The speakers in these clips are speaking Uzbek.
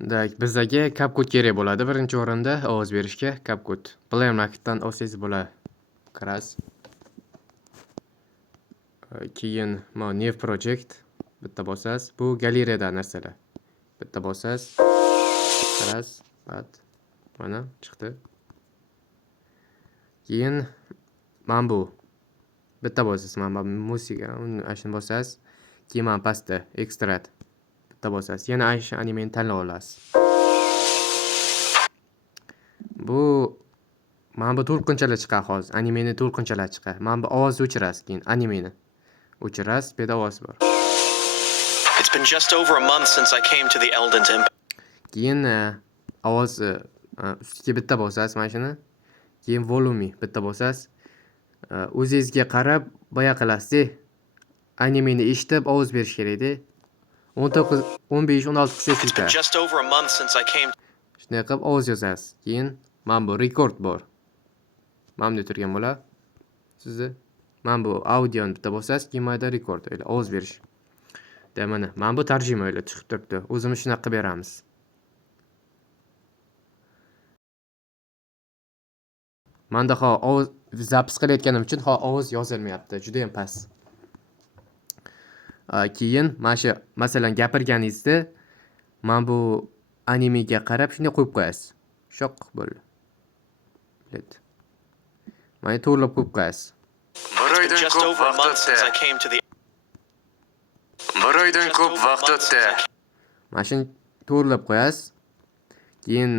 Bizga CapCut kerak bo'ladi. Birinchi o'rinda ovoz berishga CapCut. Play marketdan olsangiz bo'ladi. Qaras. Keyin mana New Project bitta bosasiz. Bu galereyada narsalar. Bitta bosasiz. Qaras, mana chiqdi. Keyin mana bu. Bitta bosasiz, mana musiqa, ashuni bosasiz. Keyin mana pastda extract. Bitta bosasiz. Yana shu animeni tanlab olasiz. Mana bu to'lqinchalar chiqadi hozir. Animeni to'lqinchalar chiqadi. Mana bu ovozni o'chirasiz, keyin animeni o'chirasiz, bu yerda ovoz bor. It's been just over a month since I came to the Elden Temple. Keyin ovoz ustiga bitta bosasiz mana shuni. Keyin volume bitta bosasiz. O'zingizga qarab boya qilasiz. Animeni eshitib ovoz berish kerak-da. 19, 15, 16 qilsangiz It's been ketadi. just over a month since I came. Shunday qilib ovoz yozasiz. Keyin mana bu record bor. Mana bunda turgan bo'ladi. Sizni mana bu audioni bitta bosasiz, keyin mana bu record, ovoz berish. Mana bu tarjima chiqib turibdi. O'zimiz shunaqa qilib beramiz. Menda ovoz zapis qilayotganim uchun ovoz yozilmayapti. Juda ham past. Keyin mana shu masalan gapirganingizda mana bu animega qarab shunday qo'yib qo'yasiz. Shoq bo'ldi. Mana to'g'rilab qo'yib qo'yasiz. It's been just over a month since I came to the. Bir oydan ko'p vaqt o'tdi. Mana shuni to'g'rilab qo'yasiz. Keyin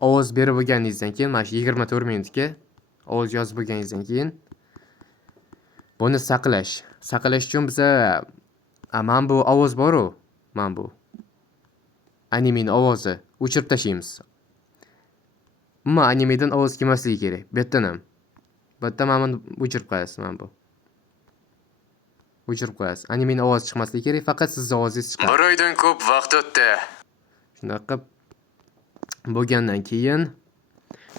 ovoz berib bo'lganingizdan keyin mana shu 24 minutga ovoz yozib bo'lganingizdan keyin buni saqlash. Saqlash uchun biz mana bu ovoz bor-ku, mana bu animening ovozi o'chirib tashlaymiz. Umuman animedan ovoz kelmasligi kerak. Bu yerdan ham. Bu yerda mana buni o'chirib qo'yasiz, mana bu. O'chirib qo'yasiz. Animening ovozi chiqmasligi kerak, faqat sizning ovozingiz chiqadi. Bir oydan ko'p vaqt o'tdi. Shunday qilib bo'lgandan keyin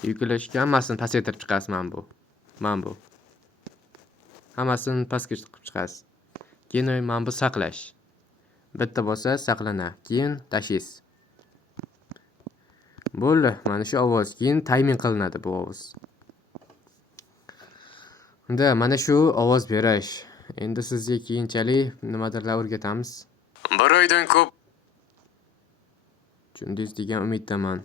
yuklashga hammasini pasaytirib chiqasiz, mana bu. Mana bu. Hammasini pastga chiqib chiqasiz. Keyin mana bu saqlash. Bitta bosasiz, saqlanadi. Keyin tashlaysiz. Bo'ldi, mana shu ovoz keyin timing qilinadi bu ovoz. Unda mana shu ovoz berish. Endi sizga keyinchalik nimadirlar o'rgatamiz. Bir oydan ko'p Tushundingiz degan umiddaman.